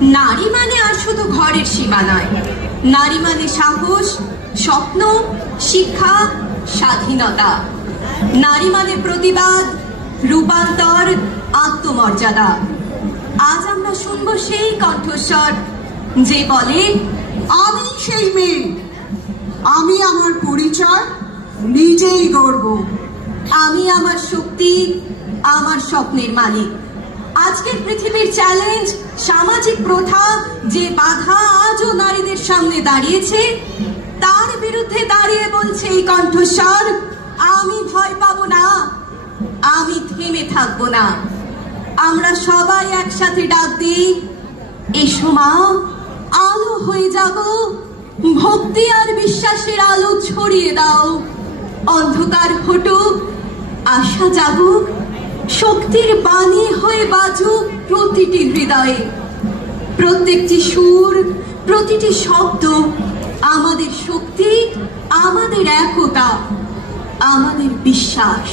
নারী মানে আর শুধু ঘরের সীমা নয়, নারী মানে সাহস, স্বপ্ন, শিক্ষা, স্বাধীনতা। নারী মানে প্রতিবাদ, রূপান্তর, আত্মমর্যাদা। আজ আমরা শুনবো সেই কণ্ঠস্বর যে বলে, আমি সেই মেয়ে, আমি আমার পরিচয় নিজেই গর্ব, আমি আমার শক্তি, আমার স্বপ্নের মালিক। আজকের পৃথিবীর চ্যালেঞ্জ, সামাজিক প্রথা যে বাধা আজও নারীদের সামনে দাঁড়িয়েছে, তার বিরুদ্ধে দাঁড়িয়ে বলছে এই কণ্ঠস্বর, আমি ভয় পাবো না, আমি থেমে থাকবো না। আমরা সবাই একসাথে ডাক দিই, এসো মা, আলো হয়ে যাব, ভক্তি আর বিশ্বাসের আলো ছড়িয়ে দাও। অন্ধকার হটুক, আশা জাগুক, শক্তির বাণী হয়ে বাজুক প্রতিটি হৃদয়ে। প্রত্যেকটি সুর, প্রতিটি শব্দ আমাদের শক্তি, আমাদের একতা, আমাদের বিশ্বাস।